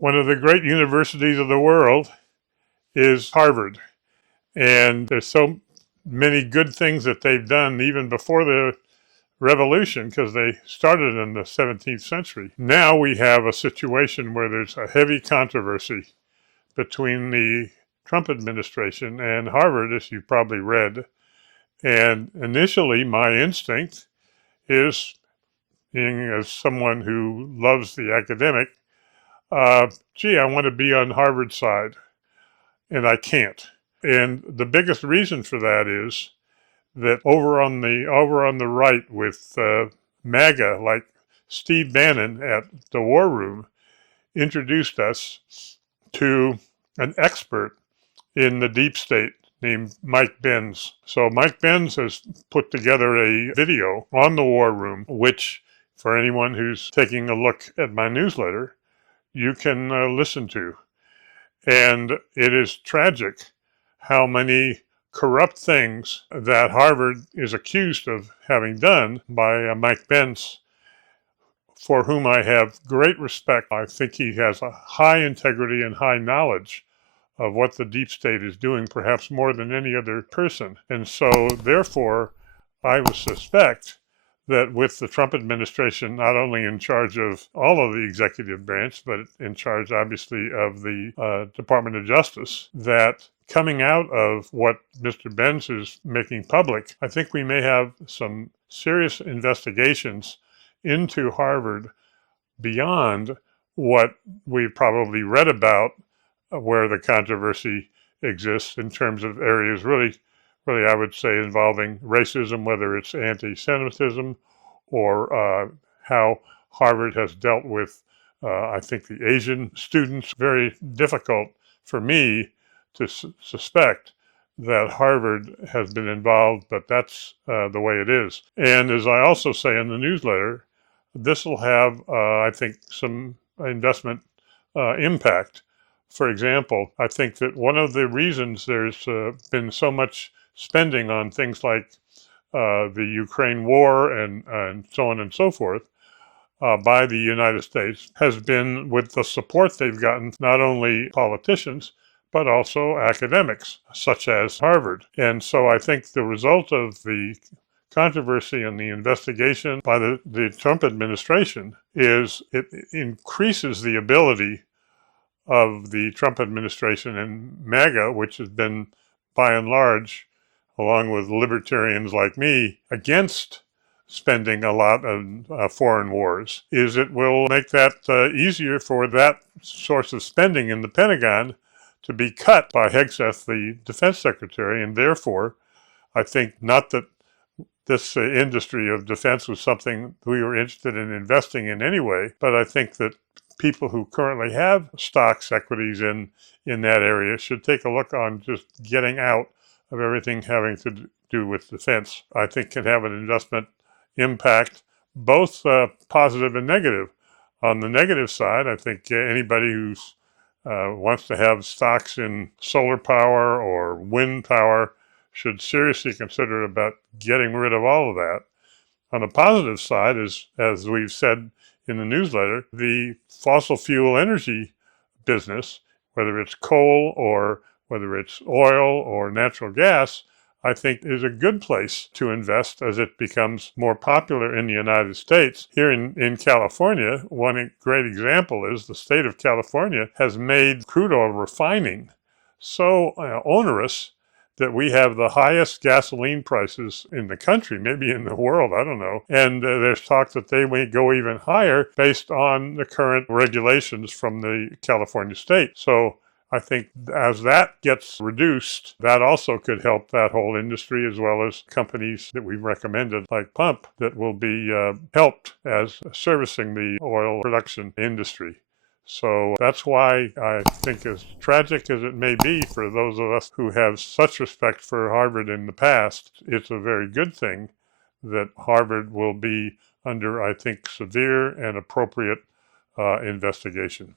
One of the great universities of the world is Harvard. And there's so many good things that they've done even before the revolution because they started in the 17th century. Now we have a situation where there's a heavy controversy between the Trump administration and Harvard, as you probably read. And initially, my instinct is, being as someone who loves the academic, gee, I want to be on Harvard's side, and I can't. And the biggest reason for that is that over on the right with MAGA, like Steve Bannon at the War Room, introduced us to an expert in the deep state named Mike Benz. So Mike Benz has put together a video on the War Room, which, for anyone who's taking a look at my newsletter, you can listen to. And it is tragic how many corrupt things that Harvard is accused of having done by Mike Benz, for whom I have great respect. I think he has a high integrity and high knowledge of what the deep state is doing, perhaps more than any other person. And so, therefore, I would suspect that with the Trump administration not only in charge of all of the executive branch, but in charge, obviously, of the Department of Justice, that coming out of what Mr. Benz is making public, I think we may have some serious investigations into Harvard beyond what we've probably read about, where the controversy exists in terms of areas really, I would say, involving racism, whether it's anti-Semitism or how Harvard has dealt with, I think, the Asian students. Very difficult for me to suspect that Harvard has been involved, but that's the way it is. And as I also say in the newsletter, this will have, I think, some investment impact. For example, I think that one of the reasons there's been so much spending on things like the Ukraine war and so on and so forth by the United States has been with the support they've gotten, not only politicians, but also academics, such as Harvard. And so I think the result of the controversy and the investigation by the Trump administration is it increases the ability of the Trump administration and MAGA, which has been, by and large, along with libertarians like me, against spending a lot on foreign wars, is it will make that easier for that source of spending in the Pentagon to be cut by Hegseth, the defense secretary. And therefore, I think not that this industry of defense was something we were interested in investing in anyway, but I think that people who currently have stocks, equities in that area should take a look on just getting out of everything having to do with defense. I think can have an investment impact, both positive and negative. On the negative side, I think anybody who wants to have stocks in solar power or wind power should seriously consider about getting rid of all of that. On the positive side, as we've said in the newsletter, the fossil fuel energy business, whether it's coal or whether it's oil or natural gas, I think is a good place to invest as it becomes more popular in the United States. Here in California, one great example is the state of California has made crude oil refining so onerous that we have the highest gasoline prices in the country, maybe in the world, I don't know. And there's talk that they may go even higher based on the current regulations from the California state. So I think as that gets reduced, that also could help that whole industry, as well as companies that we've recommended like Pump that will be helped as servicing the oil production industry. So that's why I think, as tragic as it may be for those of us who have such respect for Harvard in the past, it's a very good thing that Harvard will be under, I think, severe and appropriate investigation.